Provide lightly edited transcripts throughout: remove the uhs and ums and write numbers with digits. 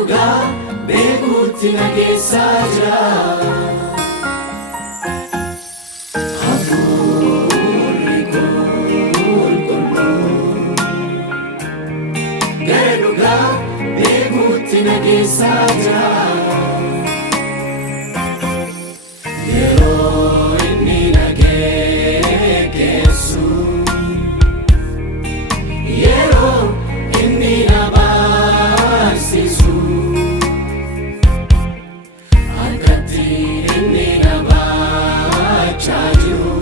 dhugaa beekuutti na keessa jira. Hafuurri qulqulluu gara dhugaa beekuutti na keessa jira. Yeroo inni na geggeessu, yeroo inni na barsiisu, akkatti inni na baachaa jiru,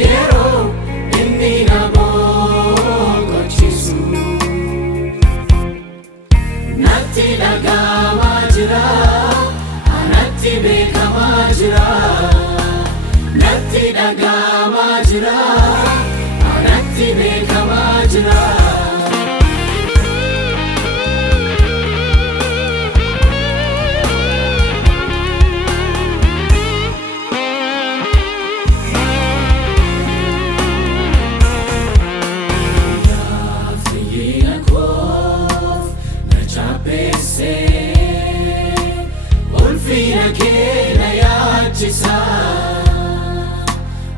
yeroo inni na boqochiisu, natti dhagahamaa jira. Natti beekamaa jira, natti dhagahamaa jira, natti beekamaa jira. Fayyina koof na jabeessee ulfina kee na yaachisa.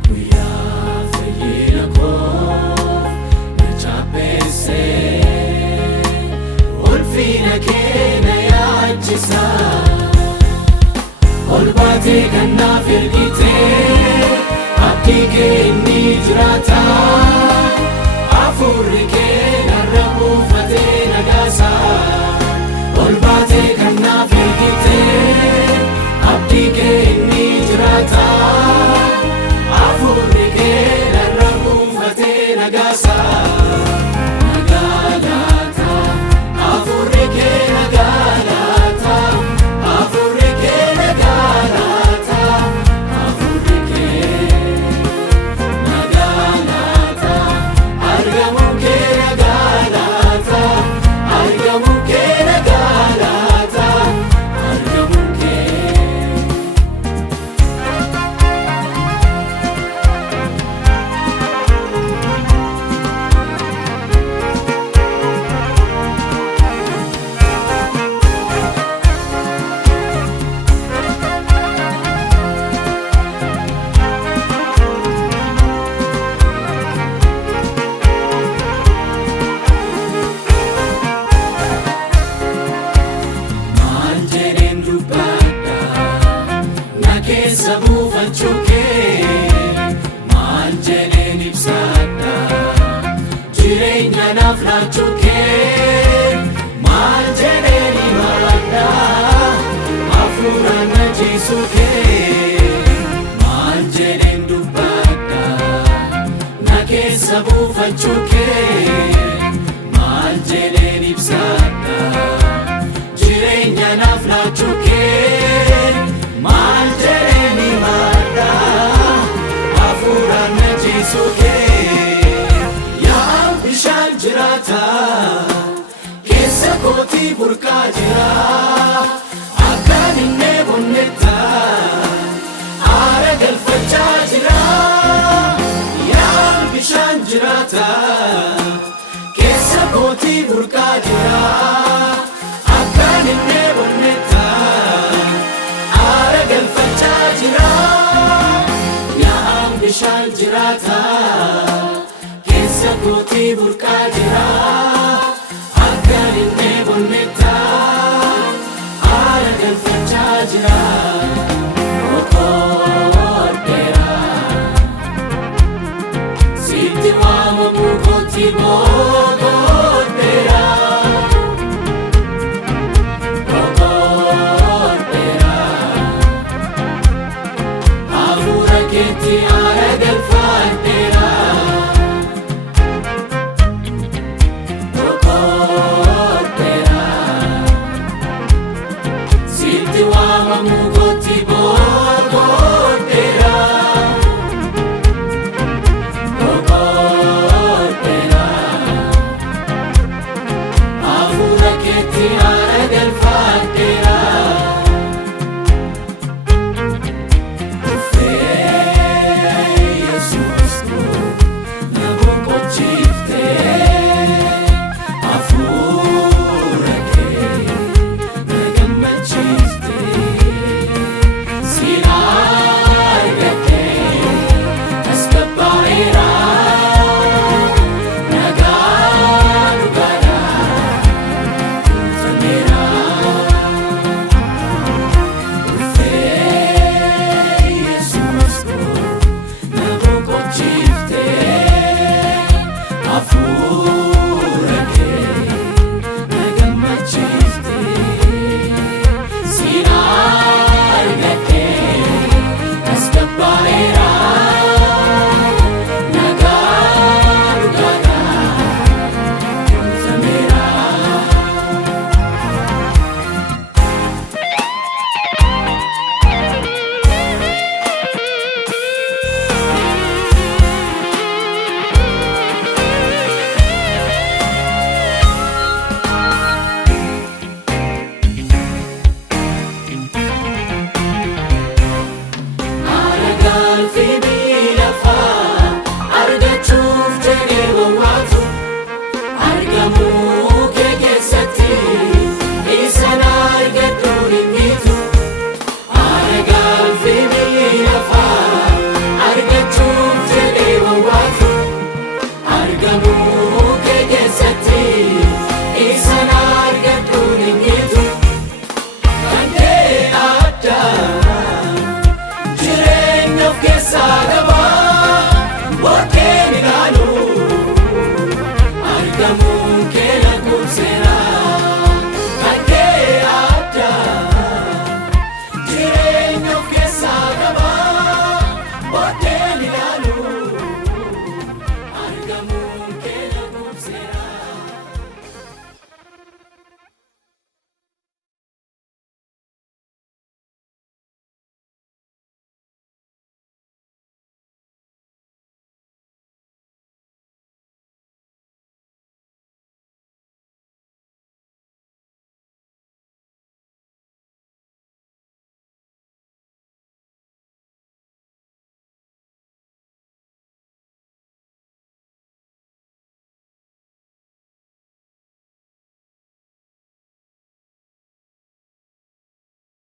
Guyyaa fayyina koof na jabeessee ulfina kee na yaachisa. Ol baatee kan naaf ergitee abdii kee inni jiraata. Hafuurri kee narra buufatee na gaasa. Ol baatee kan naaf ergitee abdii kee inni jiraata. Hafuurri kee narra buufatee na gaasa. Nagaalata hafuurri kee nagaalata. Hafuurri kee nagaalata. Hafuurri kee nagaalata. Argamuun kee nagaalata. Argamuun kee nagaalata. Argamuun kee. Maal jedheen dubbadha na keessa buufachuu kee. Maal jedheen ibsadha jireenya naaf laachuu kee. Maal jedheen himadha hafuuraan na jiisuu kee. Maal jedheen dubbadha na keessa buufachuu kee. Maal jedheen ibsadha jireenya naaf laachuu kee. Maal jedheen himadha hafuuraan na jiisuu kee. Yaa bishaan jiraata keessa kootii burqaa jira. Akkaan hin dheebonnetta aara galfachaa jira. Yaa bishaan jiraata keessa kootii burqaa jira. Akkaan hin dheebonnetta aara galfachaa jira. Yaa bishaan jiraata keessa kootii burqaa jira. Akkaan hin dheebonnetta aara galfachaa jira. Boqodheera sitti waamamuu kootti boqodheera. Boqodheera hafuura keetti aara galfadheera. argamuu kee keessatti isaan argadhuun hingitu. Aara gaaffii biyyi lafaa argachuuf jedhee wawwaatu. Argamuu kee keessatti isaan argadhuun hingitu. Kan kee addaa jireenya of keessaa qaba. Argamuu kee